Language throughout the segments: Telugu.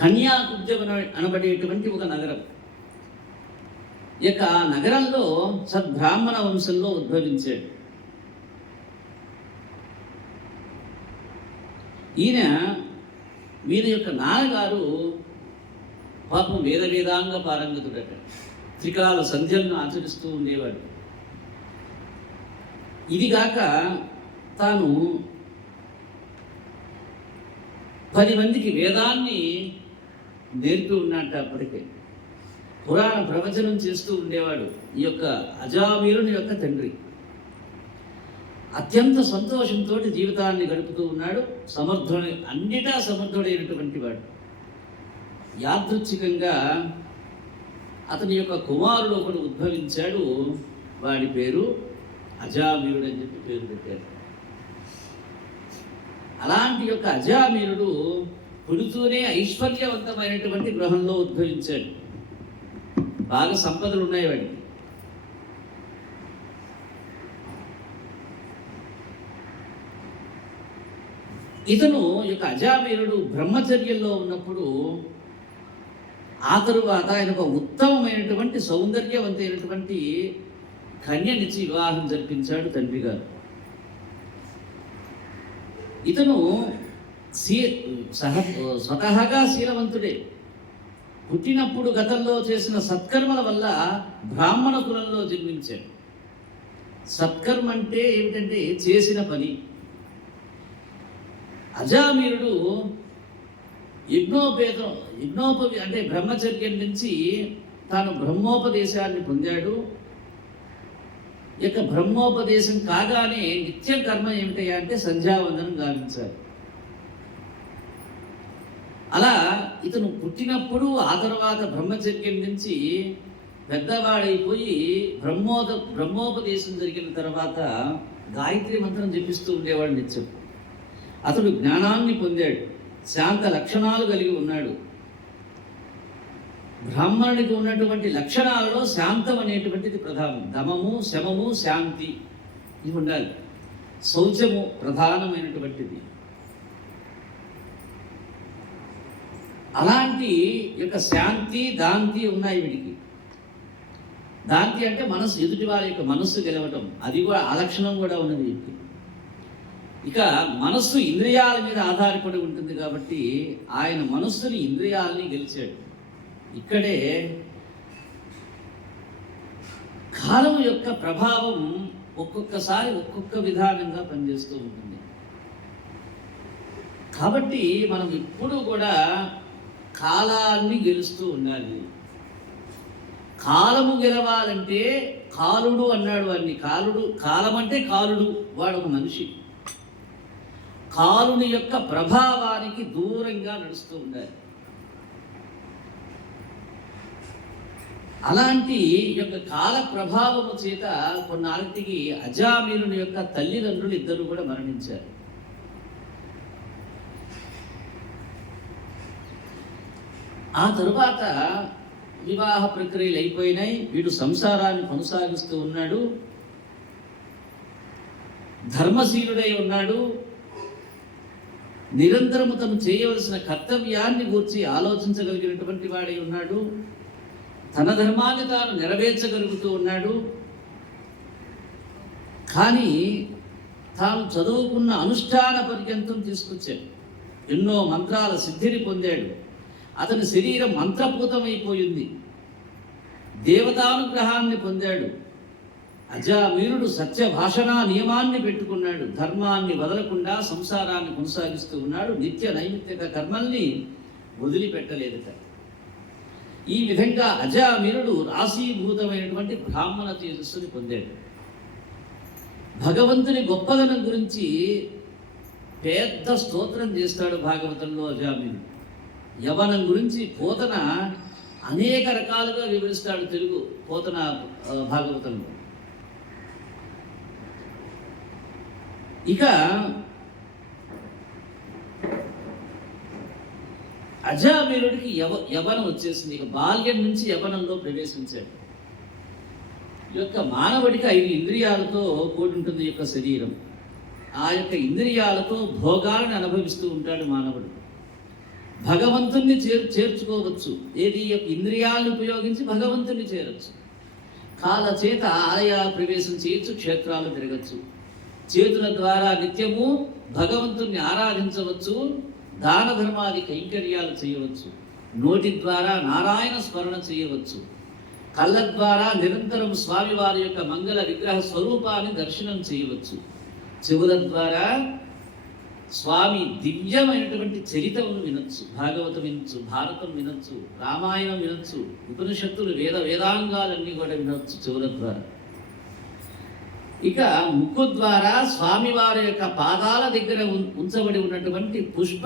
కన్యాకుబ్జం అనబడేటువంటి ఒక నగరం. ఈ యొక్క నగరంలో సద్బ్రాహ్మణ వంశంలో ఉద్భవించాడు. వీరి యొక్క నాన్నగారు పాపం వేదాంగ పారంగతుడట. త్రికాల సంధ్యలను ఆచరిస్తూ ఉండేవాడు. ఇదిగాక తాను 10 మందికి వేదాన్ని నేర్పి ఉన్నట్ట. అప్పటికే పురాణ ప్రవచనం చేస్తూ ఉండేవాడు ఈ యొక్క అజామీరుని యొక్క తండ్రి. అత్యంత సంతోషంతో జీవితాన్ని గడుపుతూ ఉన్నాడు. అన్నిటా సమర్థుడైనటువంటి వాడు. యాదృచ్ఛికంగా అతని యొక్క కుమారుడు ఒకడు ఉద్భవించాడు. వాడి పేరు అజామీరుడు అని చెప్పి పేరు పెట్టారు. అలాంటి యొక్క అజామీరుడు పుడుతూనే ఐశ్వర్యవంతమైనటువంటి గృహంలో ఉద్భవించాడు. బాగా సంపదలు ఉన్నాయి వాడికి. ఇతను యొక్క అజామీరుడు బ్రహ్మచర్యంలో ఉన్నప్పుడు ఆ తరువాత ఆయన ఒక ఉత్తమమైనటువంటి సౌందర్యవంతమైనటువంటి కన్యనిచ్చి వివాహం జరిపించాడు తండ్రి గారు. ఇతను స్వతహాగా శీలవంతుడే. పుట్టినప్పుడు గతంలో చేసిన సత్కర్మల వల్ల బ్రాహ్మణ కులంలో జన్మించాడు. సత్కర్మ అంటే ఏమిటంటే చేసిన పని. అజామీరుడు అంటే బ్రహ్మచర్యం నుంచి తాను బ్రహ్మోపదేశాన్ని పొందాడు. ఇక బ్రహ్మోపదేశం కాగానే నిత్య కర్మ ఏమిటయ్యా అంటే సంధ్యావందనం గావించాలి. అలా ఇతను పుట్టినప్పుడు ఆ తర్వాత బ్రహ్మచర్యం నుంచి పెద్దవాడైపోయి బ్రహ్మోపదేశం జరిగిన తర్వాత గాయత్రి మంత్రం జపిస్తూ ఉండేవాడు నిత్యం. అతడు జ్ఞానాన్ని పొందాడు. శాంత లక్షణాలు కలిగి ఉన్నాడు. బ్రాహ్మణుడికి ఉన్నటువంటి లక్షణాలలో శాంతం అనేటువంటిది ప్రధానం. దమము, శమము, శాంతి ఇవి ఉండాలి. శౌచము ప్రధానమైనటువంటిది. అలాంటి యొక్క శాంతి, దాంతి ఉన్నాయి వీడికి. దాంతి అంటే మనసు, ఎదుటి వారి యొక్క మనస్సు గెలవటం, అది కూడా ఆ లక్షణం కూడా ఉన్నది వీడికి. ఇక మనస్సు ఇంద్రియాల మీద ఆధారపడి ఉంటుంది కాబట్టి ఆయన మనస్సుని, ఇంద్రియాలని గెలిచాడు. ఇక్కడే కాలం యొక్క ప్రభావం ఒక్కొక్కసారి ఒక్కొక్క విధానంగా పనిచేస్తూ ఉంటుంది. కాబట్టి మనం ఇప్పుడు కూడా కాలాన్ని గెలుస్తూ ఉండాలి. కాలము గెలవాలంటే కాలుడు అన్నాడు వాడిని. కాలం అంటే కాలుడు, వాడు ఒక మనిషి. కాలుని యొక్క ప్రభావానికి దూరంగా నడుస్తూ ఉండాలి. అలాంటి యొక్క కాల ప్రభావము చేత కొన్నాళ్ళకి అజామీరుని యొక్క తల్లిదండ్రులు ఇద్దరు కూడా మరణించారు. ఆ తరువాత వివాహ ప్రక్రియలు అయిపోయినాయి. వీడు సంసారాన్ని కొనసాగిస్తూ ఉన్నాడు. ధర్మశీలుడై ఉన్నాడు. నిరంతరము తను చేయవలసిన కర్తవ్యాన్ని గూర్చి ఆలోచించగలిగినటువంటి వాడై ఉన్నాడు. తన ధర్మాన్ని తాను నెరవేర్చగలుగుతూ ఉన్నాడు. కానీ తాను చదువుకున్న అనుష్ఠాన పర్యంతం తీసుకొచ్చాడు. ఎన్నో మంత్రాల సిద్ధిని పొందాడు. అతని శరీరం మంత్రపూతమైపోయింది. దేవతానుగ్రహాన్ని పొందాడు. అజామీరుడు సత్యభాషణ నియమాన్ని పెట్టుకున్నాడు. ధర్మాన్ని వదలకుండా సంసారాన్ని కొనసాగిస్తూ ఉన్నాడు. నిత్య నైమిత్తిక కర్మల్ని వదిలిపెట్టలేదట. ఈ విధంగా అజామీరుడు రాశీభూతమైనటువంటి బ్రాహ్మణ తేజస్సుని పొందాడు. భగవంతుని గొప్పదనం గురించి పెద్ద స్తోత్రం చేస్తాడు భాగవతంలో అజామీరుడు. యవనం గురించి పోతన అనేక రకాలుగా వివరిస్తాడు తెలుగు పోతన భాగవతంలో. ఇక అజామీరుడికి యవనం వచ్చేసింది. ఇక బాల్యం నుంచి యవనంలో ప్రవేశించాడు. ఈ యొక్క మానవుడికి 5 ఇంద్రియాలతో కూడి ఉంటుంది ఈ యొక్క శరీరం. ఆ యొక్క ఇంద్రియాలతో భోగాలను అనుభవిస్తూ ఉంటాడు మానవుడు. భగవంతుణ్ణి చేర్చుకోవచ్చు. ఏది? ఇంద్రియాలను ఉపయోగించి భగవంతుణ్ణి చేరచ్చు. కాళ్ళ చేత ఆలయ ప్రవేశం చేయొచ్చు, క్షేత్రాలు తిరగచ్చు. చేతుల ద్వారా నిత్యము భగవంతుణ్ణి ఆరాధించవచ్చు, దాన ధర్మాది కైంకర్యాలు చేయవచ్చు. నోటి ద్వారా నారాయణ స్మరణ చేయవచ్చు. కళ్ళ ద్వారా నిరంతరం స్వామివారి యొక్క మంగళ విగ్రహ స్వరూపాన్ని దర్శనం చేయవచ్చు. చెవుల ద్వారా స్వామి దివ్యమైనటువంటి చరితమును వినొచ్చు, భాగవతం వినొచ్చు, భారతం వినొచ్చు, రామాయణం వినొచ్చు, ఉపనిషత్తులు వేదాంగాలన్నీ కూడా వినొచ్చు చెవుల ద్వారా. ఇక ముక్కు ద్వారా స్వామివారి యొక్క పాదాల దగ్గర ఉంచబడి ఉన్నటువంటి పుష్ప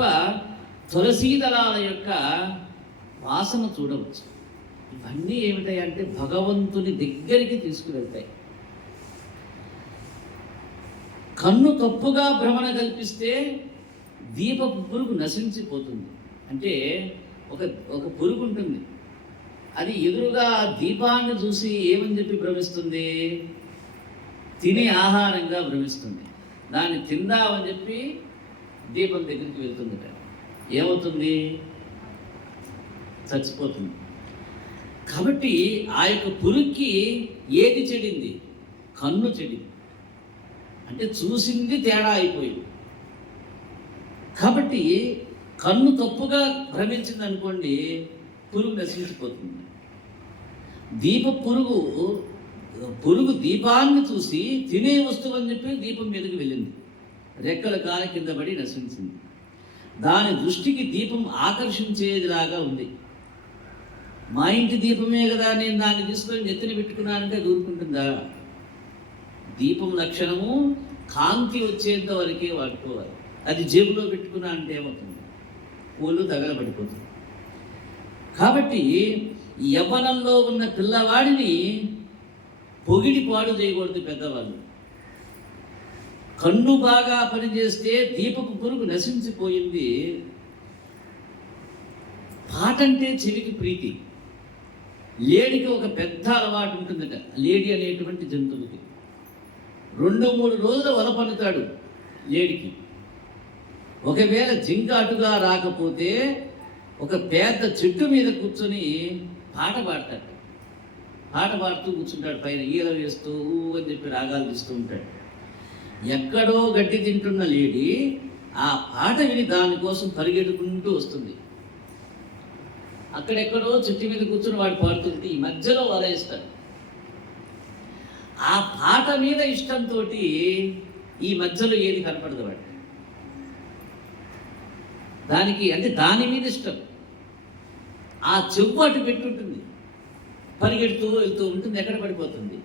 తులసీదళాల యొక్క వాసన చూడవచ్చు. ఇవన్నీ ఏమిటాయి అంటే భగవంతుని దగ్గరికి తీసుకువెళ్తాయి. కన్ను తప్పుగా భ్రమణ కల్పిస్తే దీపపు పురుగు నశించిపోతుంది. అంటే ఒక పురుగు ఉంటుంది, అది ఎదురుగా దీపాన్ని చూసి ఏమని చెప్పి భ్రమిస్తుంది? తినే ఆహారంగా భ్రమిస్తుంది. దాన్ని తిందామని చెప్పి దీపం దగ్గరికి వెళ్తుందట. ఏమవుతుంది? చచ్చిపోతుంది. కాబట్టి ఆ యొక్క పురుగుకి ఏది చెడింది? కన్ను చెడింది. అంటే చూసింది తేడా అయిపోయింది. కాబట్టి కన్ను తప్పుగా భ్రమించింది అనుకోండి, పురుగు నశించిపోతుంది. పురుగు దీపాన్ని చూసి తినే వస్తువు అని చెప్పి దీపం మీదకి వెళ్ళింది. రెక్కల కాల కింద పడి నశించింది. దాని దృష్టికి దీపం ఆకర్షించేదిలాగా ఉంది. మా ఇంటి దీపమే కదా, నేను దాన్ని తీసుకొని నెత్తిన పెట్టుకున్నానంటే దూరుకుంటుందా? దీపం లక్షణము కాంతి వచ్చేంత వరకే వాడుకోవాలి. అది జేబులో పెట్టుకున్నా అంటే ఏమవుతుంది? ఒళ్ళు తగలబడిపోతుంది. కాబట్టి యవ్వనంలో ఉన్న పిల్లవాడిని పొగిడి పాడు చేయకూడదు పెద్దవాళ్ళు. కన్ను బాగా పనిచేస్తే దీపపు పురుగు నశించిపోయింది. పాటంటే చెవికి ప్రీతి. లేడికి ఒక పెద్ద అలవాటు ఉంటుందట. లేడి అనేటువంటి జంతువుకి 2-3 రోజులు వల పన్నుతాడు లేడికి. ఒకవేళ జింక అటుగా రాకపోతే ఒక పెద్ద చెట్టు మీద కూర్చొని పాట పాడతాడు. పాట పాడుతూ కూర్చుంటాడు, పైన ఈల వేస్తూ అని చెప్పి రాగాలు తీస్తూ ఉంటాడు. ఎక్కడో గడ్డి తింటున్న లేడి ఆ పాట విని దానికోసం పరిగెడుకుంటూ వస్తుంది. అక్కడెక్కడో చెట్టు మీద కూర్చొని వాడు పాడుతుంటే ఈ మధ్యలో వల వేస్తాడు. ఆ పాట మీద ఇష్టంతో ఈ మధ్యలో ఏది కనపడదు వాడు. దానికి అంటే దాని మీద ఇష్టం. ఆ చెవు అటు పెట్టుంటుంది, పరిగెడుతూ వెళ్తూ ఉంటుంది. ఎక్కడ పడిపోతుంది?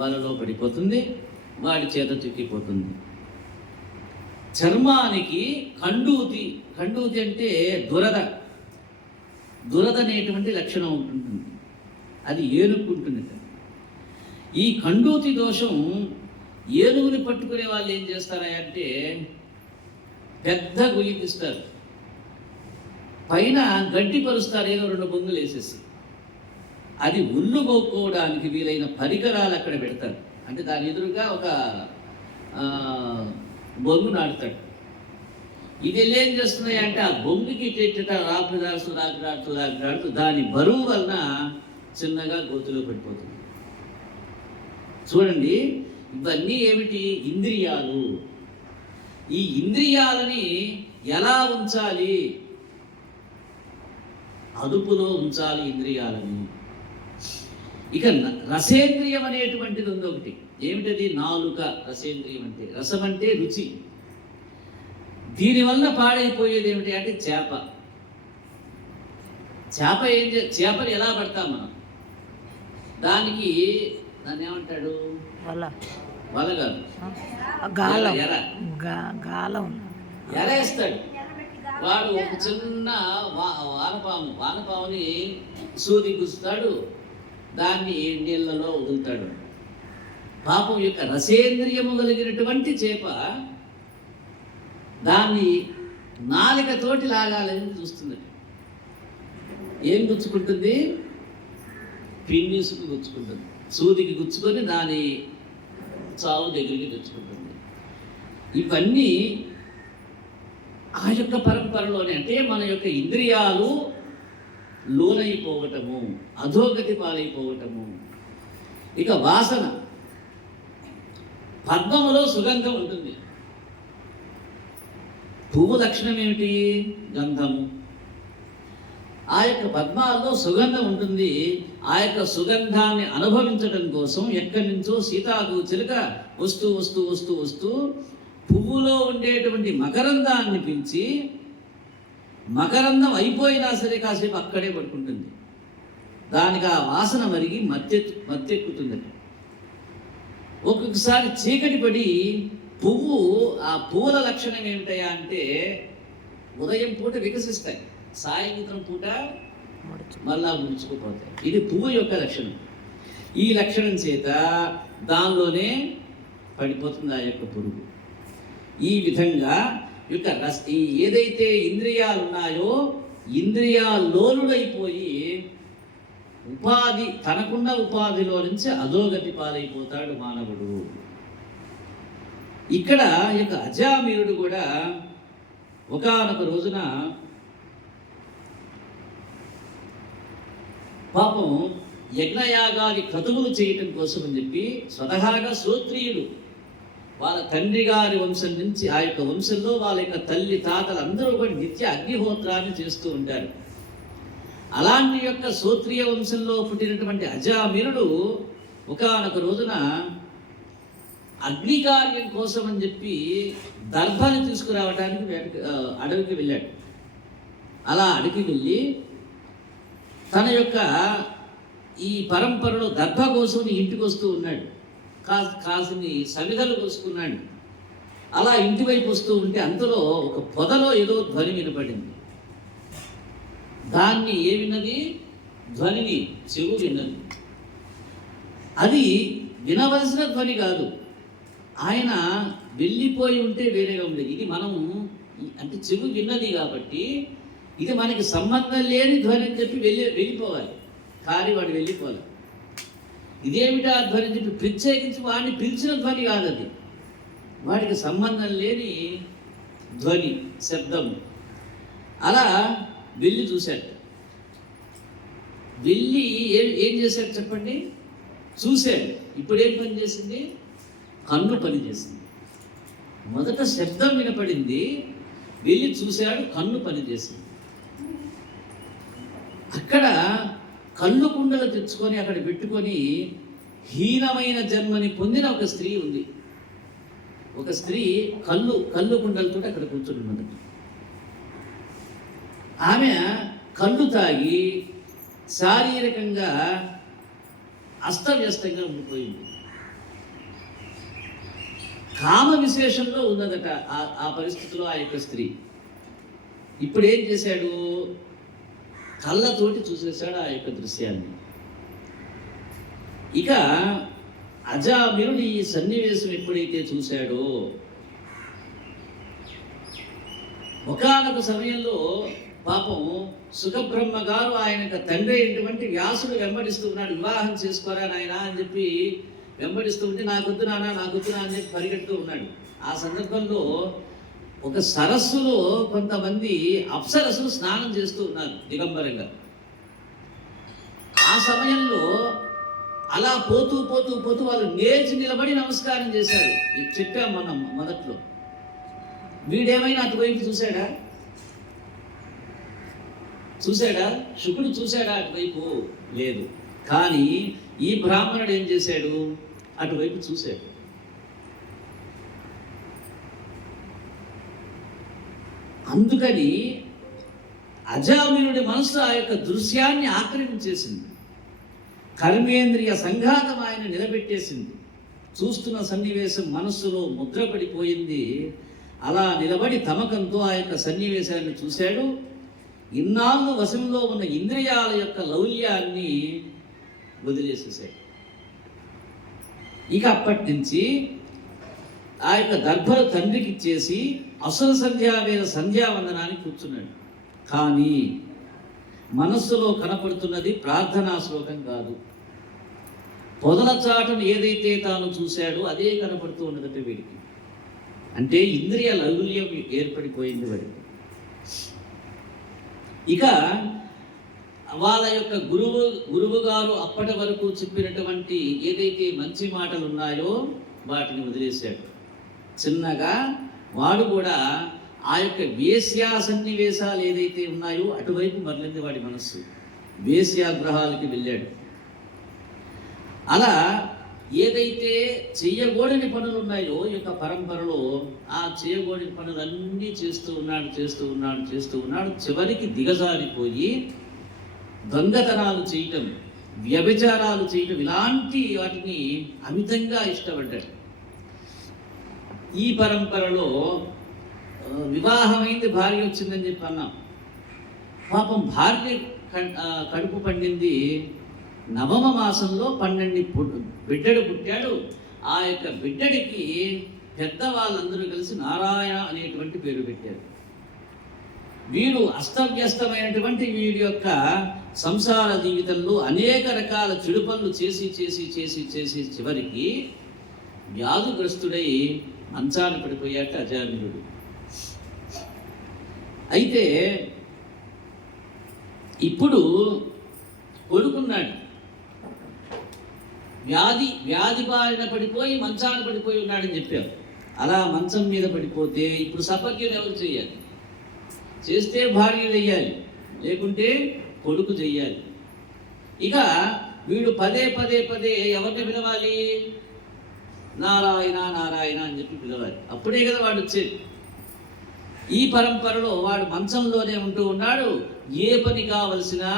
వలలో పడిపోతుంది, వాడి చేత చిక్కిపోతుంది. చర్మానికి కండూతి అంటే దురద అనేటువంటి లక్షణం ఉంటుంది. అది ఏనుక్కుంటుంది. ఈ కండూతి దోషం ఏనుగుని పట్టుకునే వాళ్ళు ఏం చేస్తారా అంటే పెద్ద గొయ్యి తీస్తారు, పైన గడ్డి పరుస్తారు, ఏదో 2 బొంగులు వేసేసి. అది ఉల్లు గోక్కోవడానికి వీలైన పరికరాలు అక్కడ పెడతారు. అంటే దాని ఎదురుగా ఒక బొంగు నాటుతాడు. ఇది ఏం చేస్తున్నాయి అంటే ఆ బొంగుకి రాకురాడుతూ దాని బరువు వలన చిన్నగా గోతులో పడిపోతుంది. చూడండి, ఇవన్నీ ఏమిటి? ఇంద్రియాలు. ఈ ఇంద్రియాలని ఎలా ఉంచాలి? అదుపులో ఉంచాలి ఇంద్రియాలని. ఇక రసేంద్రియం అనేటువంటిది ఉంది ఒకటి. ఏమిటది? నాలుక. రసేంద్రియం అంటే రసం అంటే రుచి. దీనివల్ల పాడైపోయేది ఏమిటి అంటే చేపని ఎలా పడతాం మనం? దాన్ని ఏమంటాడు? వలగా ఎర వేస్తాడు వాడు. ఒక చిన్న వానపాముని సూది గుస్తాడు, దాన్ని నీళ్ళలో వదులుతాడు. పాపం యొక్క రసేంద్రియము కలిగినటువంటి చేప దాన్ని నాలికతోటి లాగాలని చూస్తుంది. ఏం గుచ్చుకుంటుంది? పిన్నిసుకు గుచ్చుకుంటుంది. సూదికి గుచ్చుకొని దాని చావు దగ్గరికి తెచ్చుకుంటుంది. ఇవన్నీ ఆ యొక్క పరంపరలోనే, అంటే మన యొక్క ఇంద్రియాలు లోనైపోవటము, అధోగతి పాలైపోవటము. ఇక వాసన, పద్మములో సుగంధం ఉంటుంది. పువ్వు లక్షణం ఏమిటి? గంధము. ఆ యొక్క పద్మాల్లో సుగంధం ఉంటుంది. ఆ యొక్క సుగంధాన్ని అనుభవించడం కోసం ఎక్కడి నుంచో సీతాకు చిలుక వస్తూ వస్తూ వస్తూ వస్తూ పువ్వులో ఉండేటువంటి మకరందాన్ని పిలిచి, మకరందం అయిపోయినా సరే కాసేపు అక్కడే పడుకుంటుంది. దానికి ఆ వాసన మరిగి మత్తెక్కుతుంది. ఒక్కొక్కసారి చీకటి పడి పువ్వు, ఆ పువ్వుల లక్షణం ఏమిటయా అంటే ఉదయం పూట వికసిస్తాయి, సాయంత్రం పూట మళ్ళా ముడుచుకుపోతాయి. ఇది పువ్వు యొక్క లక్షణం. ఈ లక్షణం చేత దానిలోనే పడిపోతుంది ఆ యొక్క పురుగు. ఈ విధంగా యొక్క ఏదైతే ఇంద్రియాలు ఉన్నాయో ఇంద్రియాల్లోనుడైపోయి ఉపాధి, తనకున్న ఉపాధిలో నుంచి అధోగతి పాలైపోతాడు మానవుడు. ఇక్కడ ఈ యొక్క అజామినుడు కూడా ఒకానొక రోజున పాపం యజ్ఞయాగాది క్రతువులు చేయటం కోసం అని చెప్పి స్వతహాగా శ్రోత్రియులు, వాళ్ళ తండ్రి గారి వంశం నుంచి, ఆ యొక్క వంశంలో వాళ్ళ యొక్క తల్లి తాతలు అందరూ కూడా నిత్య అగ్నిహోత్రాన్ని చేస్తూ ఉంటారు. అలాంటి యొక్క శ్రోత్రియ వంశంలో పుట్టినటువంటి అజామినుడు ఒకానొక రోజున అగ్ని కార్యం కోసం అని చెప్పి దర్భని తీసుకురావడానికి అడవికి వెళ్ళాడు. అలా అడవికి వెళ్ళి తన యొక్క ఈ పరంపరలో దర్భ కోసం ఇంటికి వస్తూ ఉన్నాడు. కాసిని సమిధలు కోసుకున్నాడు. అలా ఇంటి వైపు వస్తూ ఉంటే అంతలో ఒక పొదలో ఏదో ధ్వని వినపడింది. దాన్ని ఏ విన్నది? ధ్వనిని చెవు విన్నది. అది వినవలసిన ధ్వని కాదు, ఆయన వెళ్ళిపోయి ఉంటే వేరేగా ఉండేది. ఇది మనం అంటే చెవు విన్నది కాబట్టి ఇది మనకి సంబంధం లేని ధ్వని అని చెప్పి వెళ్ళిపోవాలి. కానీ వాడు వెళ్ళిపోవాలి. ఇదేమిటా ధ్వని అని చెప్పి ప్రత్యేకించి వాడిని పిలిచిన ధ్వని కాదు, అది వాడికి సంబంధం లేని ధ్వని, శబ్దం. అలా వెళ్ళి చూశాడు. వెళ్ళి ఏం చేశాడు చెప్పండి? చూశాడు. ఇప్పుడు ఏం పని చేసింది? కన్ను పని చేసింది. మొదట శబ్దం వినపడింది, వెళ్ళి చూశాడు, కన్ను పని చేసింది. అక్కడ కళ్ళు కుండలు తెచ్చుకొని అక్కడ పెట్టుకొని హీనమైన జన్మని పొందిన ఒక స్త్రీ ఉంది. ఒక స్త్రీ కళ్ళు కుండలతో అక్కడ కూర్చున్నది. ఆమె కళ్ళు తాగి శారీరకంగా అస్తవ్యస్తంగా ఉండిపోయింది. కామ విశేషంలో ఉన్నదట ఆ పరిస్థితిలో ఆ యొక్క స్త్రీ. ఇప్పుడు ఏం చేశాడు? కళ్ళతోటి చూసేశాడు ఆ యొక్క దృశ్యాన్ని. ఇక అజామినుడు ఈ సన్నివేశం ఎప్పుడైతే చూశాడో, ఒకానొక సమయంలో పాపం సుఖబ్రహ్మ గారు ఆయన తండ్రి అయినటువంటి వ్యాసుడు వెంబడిస్తూ ఉన్నాడు. వివాహం చేసుకోరా నాయన అని చెప్పి వెంబడిస్తూ ఉంటే నాకొద్దు నాన్న అని చెప్పి పరిగెడుతూ ఉన్నాడు. ఆ సందర్భంలో ఒక సరస్సులో కొంతమంది అప్సరస్సులు స్నానం చేస్తూ ఉన్నారు దిగంబరంగా. ఆ సమయంలో అలా పోతూ పోతూ పోతూ వాళ్ళు లేచి నిలబడి నమస్కారం చేశారు. చెప్పాం మనం మొదట్లో. వీడేమైనా అటువైపు చూశాడా? శుకుడు చూశాడా అటువైపు? లేదు. కానీ ఈ బ్రాహ్మణుడు ఏం చేశాడు? అటువైపు చూశాడు. అందుకని అజామినుడి మనసు ఆ యొక్క దృశ్యాన్ని ఆక్రమించేసింది. కర్మేంద్రియ సంఘాతం ఆయన నిలబెట్టేసింది. చూస్తున్న సన్నివేశం మనస్సులో ముద్రపడిపోయింది. అలా నిలబడి తమకంతో ఆ యొక్క సన్నివేశాన్ని చూశాడు. ఇన్నాళ్ళు వశంలో ఉన్న ఇంద్రియాల యొక్క లౌల్యాన్ని వదిలేసేసాడు. ఇక అప్పటి నుంచి ఆ యొక్క దర్భలు తండ్రికి ఇచ్చేసి అసుర సంధ్యావేద సంధ్యావందనాన్ని కూర్చున్నాడు. కానీ మనస్సులో కనపడుతున్నది ప్రార్థనా శ్లోకం కాదు. పొదల చాటును ఏదైతే తాను చూశాడో అదే కనపడుతూ ఉన్నదట వీడికి. అంటే ఇంద్రియ లౌల్యం ఏర్పడిపోయింది వాడికి. ఇక వాళ్ళ యొక్క గురువు గారు అప్పటి వరకు చెప్పినటువంటి ఏదైతే మంచి మాటలు ఉన్నాయో వాటిని వదిలేశాడు. చిన్నగా వాడు కూడా ఆ యొక్క వేశ్యా సన్నివేశాలు ఏదైతే ఉన్నాయో అటువైపు మరలింది వాడి మనస్సు. వేశ్యాగృహాలకి వెళ్ళాడు. అలా ఏదైతే చెయ్యకూడని పనులు ఉన్నాయో ఈ యొక్క పరంపరలో ఆ చేయకూడని పనులన్నీ చేస్తూ ఉన్నాడు. చివరికి దిగజారిపోయి దొంగతనాలు చేయటం, వ్యభిచారాలు చేయటం, ఇలాంటి వాటిని అమితంగా ఇష్టపడ్డాడు. ఈ పరంపరలో వివాహమైంది, భార్య వచ్చిందని చెప్పి అన్నాం. పాపం భార్య కడుపు పండింది. నవమ మాసంలో 12 బిడ్డడు పుట్టాడు. ఆ యొక్క బిడ్డడికి పెద్దవాళ్ళందరూ కలిసి నారాయణ అనేటువంటి పేరు పెట్టారు. వీడు అస్తవ్యస్తమైనటువంటి వీడి యొక్క సంసార జీవితంలో అనేక రకాల చెడు పనులు చేసి చివరికి వ్యాధిగ్రస్తుడై మంచాన పడిపోయాక అజామినుడు. అయితే ఇప్పుడు కొడుకున్నాడు. వ్యాధి బారిన పడిపోయి మంచాన పడిపోయి ఉన్నాడని చెప్పారు. అలా మంచం మీద పడిపోతే ఇప్పుడు సపర్యం ఎవరు చేయాలి? చేస్తే భార్య చెయ్యాలి, లేకుంటే కొడుకు చెయ్యాలి. ఇక వీడు పదే ఎవరిని పిలవాలి? నారాయణ నారాయణ అని చెప్పి పిలవాలి. అప్పుడే కదా వాడు వచ్చేది. ఈ పరంపరలో వాడు మంచంలోనే ఉంటూ ఉన్నాడు. ఏ పని కావలసినా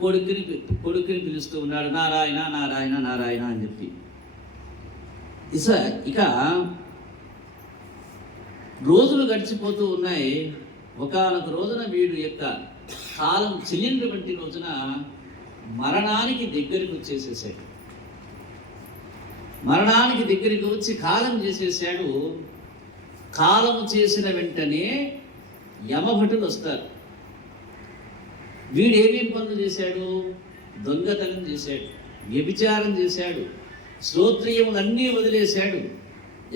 కొడుకుని పిలుస్తూ ఉన్నాడు, నారాయణ నారాయణ నారాయణ అని చెప్పి. ఇక రోజులు గడిచిపోతూ ఉన్నాయి. ఒకానొక రోజున వీడు యొక్క కాలం చెల్లినటువంటి రోజున మరణానికి దగ్గరికి వచ్చేసేసాడు. మరణానికి దగ్గరికి వచ్చి కాలం చేసేసాడు. కాలము చేసిన వెంటనే యమభటులు వస్తారు. వీడు ఏమేం పనులు చేశాడు? దొంగతనం చేశాడు, వ్యభిచారం చేశాడు, శ్రోత్రియములన్నీ వదిలేశాడు,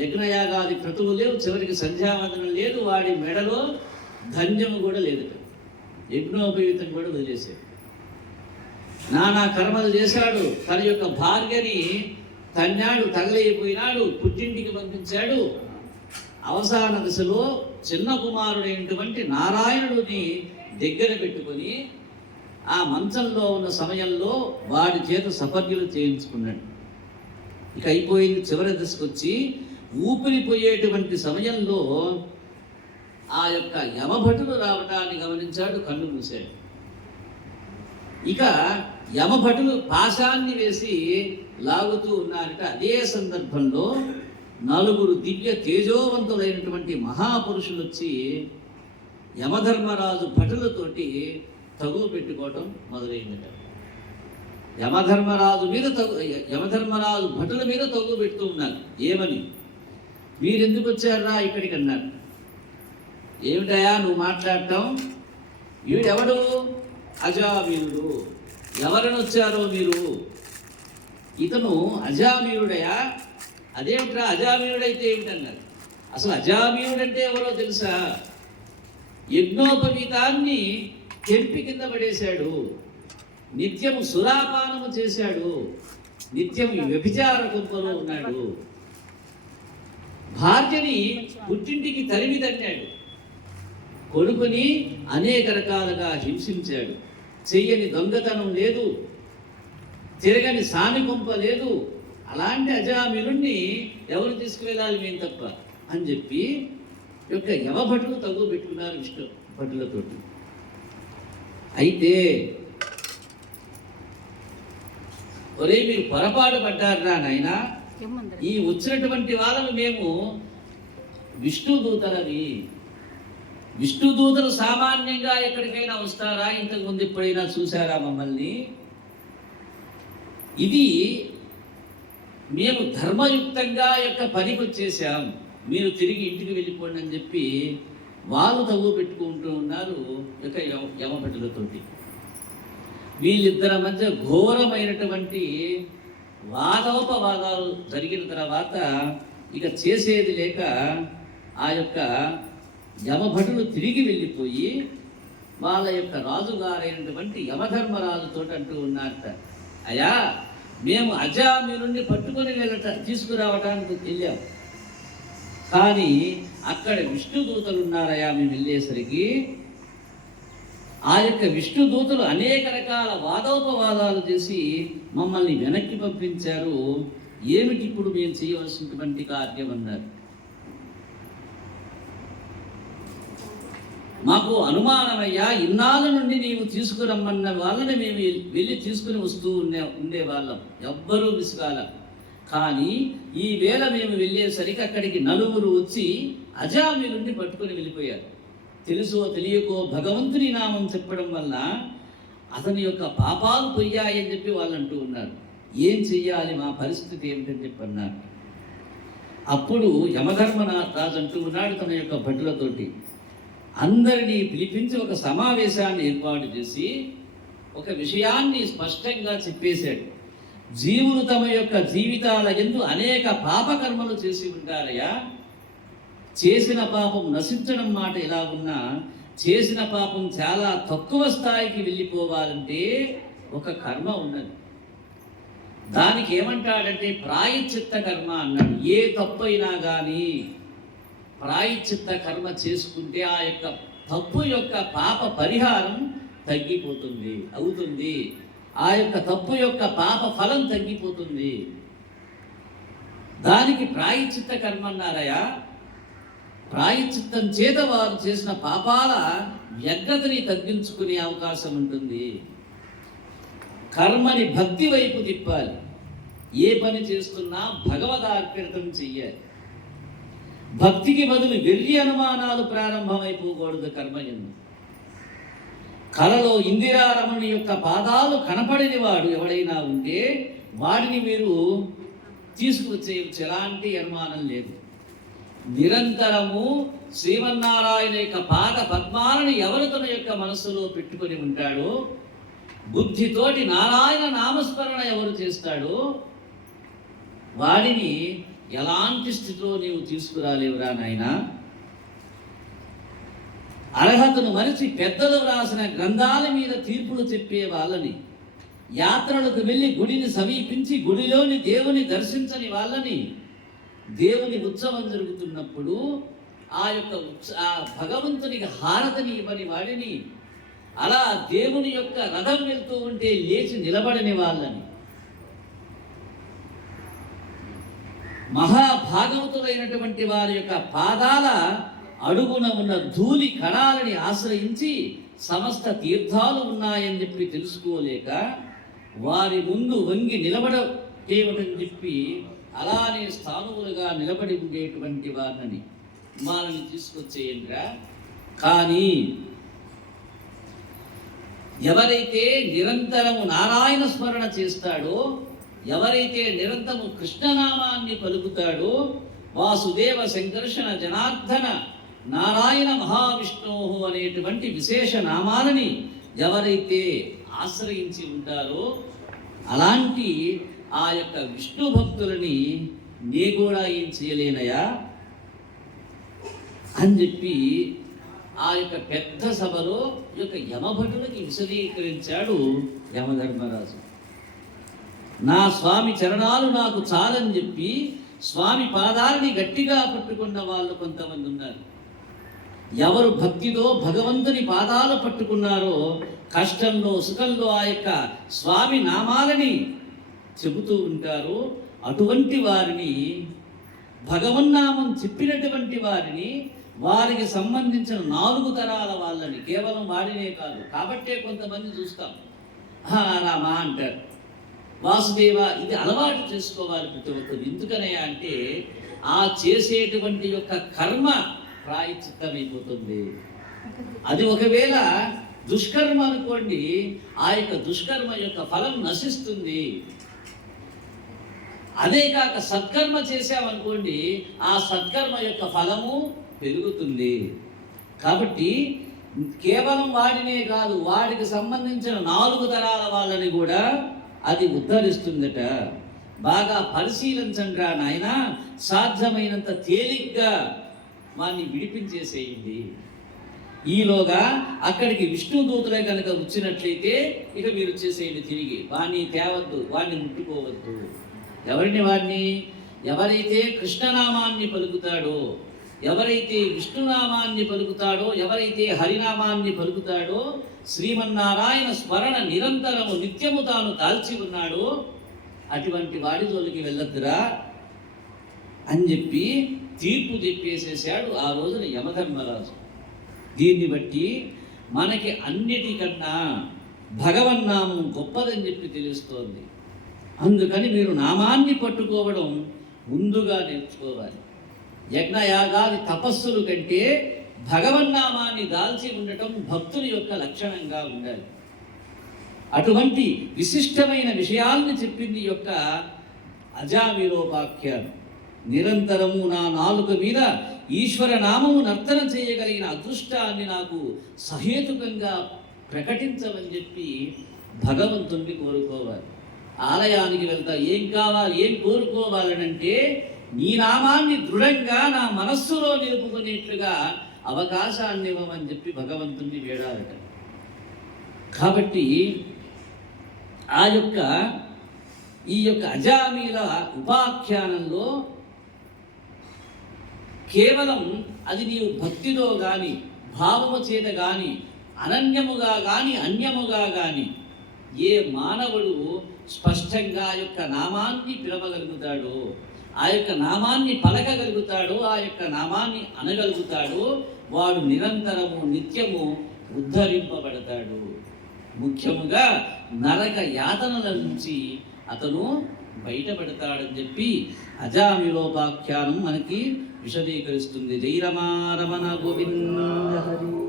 యజ్ఞయాగాది క్రతువు లేవు, చివరికి సంధ్యావందనం లేదు, వాడి మెడలో ధన్యము కూడా లేదు, యజ్ఞోపయుతం కూడా వదిలేశాడు. నానా కర్మలు చేశాడు. తన యొక్క భార్యని తన్నాడు, తగలైపోయినాడు, పుట్టింటికి పంపించాడు. అవసాన దశలో చిన్న కుమారుడైనటువంటి నారాయణుడిని దగ్గర పెట్టుకొని ఆ మంచంలో ఉన్న సమయంలో వాడి చేత సపర్యలు చేయించుకున్నాడు. ఇక అయిపోయింది. చివరి దశకు వచ్చి ఊపిరిపోయేటువంటి సమయంలో ఆ యొక్క యమభటులు రావటాన్ని గమనించాడు, కన్ను మూశాడు. ఇక యమభటులు పాశాన్ని వేసి లాగుతూ ఉన్నారట. అదే సందర్భంలో 4 దివ్య తేజోవంతులైనటువంటి మహాపురుషులు వచ్చి యమధర్మరాజు భటులతోటి తగులు పెట్టుకోవటం మొదలైందట. యమధర్మరాజు భటుల మీద తగులు పెడుతూ ఉన్నారు. ఏమని? మీరెందుకు వచ్చారా ఇక్కడికి అన్నారు. ఏమిటయా నువ్వు మాట్లాడటం? వీడెవడు? అజామీనుడు. ఎవరిని వచ్చారో మీరు? ఇతను అజామీనుడయా? అదేమిట్రా అజామీనుడైతే ఏమిటన్నారు. అసలు అజామీనుడంటే ఎవరో తెలుసా? యజ్ఞోపవీతాన్ని తెంపి కింద పడేశాడు, నిత్యము సురాపానము చేశాడు, నిత్యం వ్యభిచార కుంపలో ఉన్నాడు, భార్యని పుట్టింటికి తరిమి తన్నాడు, కొడుకుని అనేక రకాలుగా హింసించాడు, చెయ్యని దొంగతనం లేదు, తిరగని సానికొంప లేదు. అలాంటి అజామినుణ్ణి ఎవరు తీసుకువెళ్ళాలి మేము తప్ప అని చెప్పి యొక్క యమభటులు తగు పెట్టుకున్నారు విష్ణు భటులతోటి. అయితే ఒరే మీరు పొరపాటు పడ్డారా నాయన, ఈ వచ్చినటువంటి వాళ్ళను మేము విష్ణుదూతలని. విష్ణుదూతలు సామాన్యంగా ఎక్కడికైనా వస్తారా? ఇంతకుముందు ఎప్పుడైనా చూసారా మమ్మల్ని? ఇది మేము ధర్మయుక్తంగా యొక్క పనికి వచ్చేసాం, మీరు తిరిగి ఇంటికి వెళ్ళిపోండి అని చెప్పి వాళ్ళు తగు పెట్టుకుంటూ ఉన్నారు యొక్క యమభటులతోటి. వీళ్ళిద్దరి మధ్య ఘోరమైనటువంటి వాదోపవాదాలు జరిగిన తర్వాత ఇక చేసేది లేక ఆ యొక్క యమభటులు తిరిగి వెళ్ళిపోయి వాళ్ళ యొక్క రాజుగారైనటువంటి యమధర్మరాజుతో అంటూ ఉన్నారట, అయ్యా మేము అజామిలుని పట్టుకొని తీసుకురావడానికి వెళ్ళాం, కానీ అక్కడ విష్ణుదూతలు ఉన్నారయ్యా. మేము వెళ్ళేసరికి ఆ యొక్క విష్ణుదూతలు అనేక రకాల వాదోపవాదాలు చేసి మమ్మల్ని వెనక్కి పంపించారు. ఏమిటి ఇప్పుడు మేము చేయవలసినటువంటి కార్యం అన్నారు. మాకు అనుమానమయ్యా, ఇన్నాళ్ళ నుండి నీవు తీసుకురమ్మన్న వాళ్ళని మేము వెళ్ళి తీసుకుని వస్తూ ఉండేవాళ్ళం, ఎవ్వరూ విసుగాల. కానీ ఈ వేళ మేము వెళ్ళేసరికి అక్కడికి నలుగురు వచ్చి అజామిలుని పట్టుకొని వెళ్ళిపోయారు. తెలుసో తెలియకో భగవంతుని నామం చెప్పడం వల్ల అతని యొక్క పాపాలు పొయ్యాయని చెప్పి వాళ్ళు అంటూ ఉన్నారు. ఏం చెయ్యాలి, మా పరిస్థితి ఏమిటని చెప్పి అన్నారు. అప్పుడు యమధర్మరాజు అంటూ ఉన్నాడు తన యొక్క భటులతోటి, అందరినీ పిలిపించి ఒక సమావేశాన్ని ఏర్పాటు చేసి ఒక విషయాన్ని స్పష్టంగా చెప్పేశాడు. జీవులు తమ యొక్క జీవితాల యందు అనేక పాపకర్మలు చేసి ఉంటారయ్యా. చేసిన పాపం నశించడం మాట ఎలా ఉన్నా, చేసిన పాపం చాలా తక్కువ స్థాయికి వెళ్ళిపోవాలంటే ఒక కర్మ ఉన్నది. దానికి ఏమంటాడంటే ప్రాయశ్చిత్త కర్మ అన్నాడు. ఏ తప్పైనా కానీ ప్రాయశ్చిత్త కర్మ చేసుకుంటే ఆ యొక్క తప్పు యొక్క పాప పరిహారం అవుతుంది. ఆ యొక్క తప్పు యొక్క పాప ఫలం తగ్గిపోతుంది. దానికి ప్రాయశ్చిత్త కర్మ అన్నారయ్యా. ప్రాయశ్చిత్తం చేత వారు చేసిన పాపాల వ్యగ్రతని తగ్గించుకునే అవకాశం ఉంటుంది. కర్మని భక్తి వైపు తిప్పాలి. ఏ పని చేస్తున్నా భగవదార్పితం చెయ్యాలి. భక్తికి బదులు వెర్రి అనుమానాలు ప్రారంభమైపోకూడదు కర్మ ఎందు. కలలో ఇందిరారమణి యొక్క పాదాలు కనపడని వాడు ఎవడైనా ఉంటే వాడిని మీరు తీసుకువచ్చేయచ్చు, ఎలాంటి అనుమానం లేదు. నిరంతరము శ్రీమన్నారాయణ యొక్క పాద పద్మాలను ఎవరు తన యొక్క మనస్సులో పెట్టుకొని ఉంటాడో, బుద్ధితోటి నారాయణ నామస్మరణ ఎవరు చేస్తాడో వాడిని ఎలాంటి స్థితిలో నీవు తీసుకురాలేవురా నాయనా. అర్హతను మరిచి పెద్దలు వ్రాసిన గ్రంథాల మీద తీర్పులు చెప్పే వాళ్ళని, యాత్రలకు వెళ్ళి గుడిని సమీపించి గుడిలోని దేవుని దర్శించని వాళ్ళని, దేవుని ఉత్సవం జరుగుతున్నప్పుడు ఆ భగవంతునికి హారతిని ఇవ్వని వాడిని, అలా దేవుని యొక్క రథం వెళ్తూ ఉంటే లేచి నిలబడని వాళ్ళని, మహాభాగవతులైనటువంటి వారి యొక్క పాదాల అడుగున ఉన్న ధూళి కణాలని ఆశ్రయించి సమస్త తీర్థాలు ఉన్నాయని చెప్పి తెలుసుకోలేక వారి ముందు వంగి నిలబడేవటని చెప్పి అలానే స్థానువులుగా నిలబడి ఉండేటువంటి వారిని వాళ్ళని తీసుకొచ్చేయండిరా. కానీ ఎవరైతే నిరంతరము నారాయణ స్మరణ చేస్తాడో, ఎవరైతే నిరంతరము కృష్ణనామాన్ని పలుకుతాడో, వాసుదేవ సంకర్షణ జనార్దన నారాయణ మహావిష్ణువు అనేటువంటి విశేష నామాలని ఎవరైతే ఆశ్రయించి ఉంటారో అలాంటి ఆ యొక్క విష్ణు భక్తులని నీ కూడా ఏం చేయలేనయా అని చెప్పి ఆ యొక్క పెద్ద సభలో ఈ యొక్క యమభటులకి విశదీకరించాడు యమధర్మరాజు. నా స్వామి చరణాలు నాకు చాలని చెప్పి స్వామి పాదాలని గట్టిగా పట్టుకున్న వాళ్ళు కొంతమంది ఉన్నారు. ఎవరు భక్తితో భగవంతుని పాదాలు పట్టుకున్నారో కష్టంలో సుఖంలో ఆ యొక్క స్వామి నామాలని చెబుతూ ఉంటారు. అటువంటి వారిని, భగవన్నామం చెప్పినటువంటి వారిని, వారికి సంబంధించిన 4 తరాల వాళ్ళని, కేవలం వాడినే కాదు. కాబట్టే కొంతమంది చూస్తాం రామా అంటారు, వాసుదేవ, ఇది అలవాటు చేసుకోవాలి ప్రతి ఒక్కరు. ఎందుకనే అంటే ఆ చేసేటువంటి యొక్క కర్మ ప్రాయశ్చిత్తమైపోతుంది. అది ఒకవేళ దుష్కర్మ అనుకోండి, ఆ యొక్క దుష్కర్మ యొక్క ఫలం నశిస్తుంది. అదే కాక సత్కర్మ చేశామనుకోండి, ఆ సత్కర్మ యొక్క ఫలము పెరుగుతుంది. కాబట్టి కేవలం వాడినే కాదు, వాడికి సంబంధించిన 4 తరాల వాళ్ళని కూడా అది ఉద్ధరిస్తుందట. బాగా పరిశీలించండి రా నాయన, సాధ్యమైనంత తేలిగ్గా వాడిని విడిపించేసేయండి. ఈలోగా అక్కడికి విష్ణుదూతులే కనుక వచ్చినట్లయితే ఇక మీరు వచ్చేసేయండి తిరిగి. వాడిని తేవద్దు, వాడిని ముట్టుకోవద్దు. వాడిని ఎవరైతే కృష్ణనామాన్ని పలుకుతాడో, ఎవరైతే విష్ణునామాన్ని పలుకుతాడో, ఎవరైతే హరినామాన్ని పలుకుతాడో, శ్రీమన్నారాయణ స్మరణ నిరంతరము నిత్యము తాను దాల్చి ఉన్నాడో అటువంటి వాడి జోలికి వెళ్ళొద్దురా అని చెప్పి తీర్పు చెప్పేసేసాడు ఆ రోజున యమధర్మరాజు. దీన్ని బట్టి మనకి అన్నిటికన్నా భగవన్నామం గొప్పదని చెప్పి తెలుస్తోంది. అందుకని మీరు నామాన్ని పట్టుకోవడం ముందుగా నేర్చుకోవాలి. యజ్ఞయాగాది తపస్సులు కంటే భగవన్నామాన్ని దాల్చి ఉండటం భక్తుని యొక్క లక్షణంగా ఉండాలి. అటువంటి విశిష్టమైన విషయాల్ని చెప్పింది యొక్క అజామిలోపాఖ్యానం. నిరంతరము నా నాలుక మీద ఈశ్వర నామము నర్తన చేయగలిగిన అదృష్టాన్ని నాకు సహేతుకంగా ప్రకటించమని చెప్పి భగవంతుణ్ణి కోరుకోవాలి. ఆలయానికి వెళ్తా ఏం కావాలి, ఏం కోరుకోవాలనంటే నీ నామాన్ని దృఢంగా నా మనస్సులో నిలుపుకునేట్లుగా అవకాశాన్ని ఇవ్వమని చెప్పి భగవంతుణ్ణి వేడాలట. కాబట్టి ఈ యొక్క అజామీల ఉపాఖ్యానంలో కేవలం అది నీవు భక్తితో కానీ, భావము చేత కానీ, అనన్యముగా కానీ, అన్యముగా కానీ ఏ మానవుడు స్పష్టంగా ఆ యొక్క నామాన్ని పిలవగలుగుతాడో, ఆ యొక్క నామాన్ని పలకగలుగుతాడో, ఆ యొక్క నామాన్ని అనగలుగుతాడో వాడు నిరంతరము నిత్యము ఉద్ధరింపబడతాడు. ముఖ్యముగా నరక యాతనల నుంచి అతను బయటపడతాడని చెప్పి అజామిలోపాఖ్యానం మనకి విశదీకరిస్తుంది. జై రమా రమణ గోవింద హరి.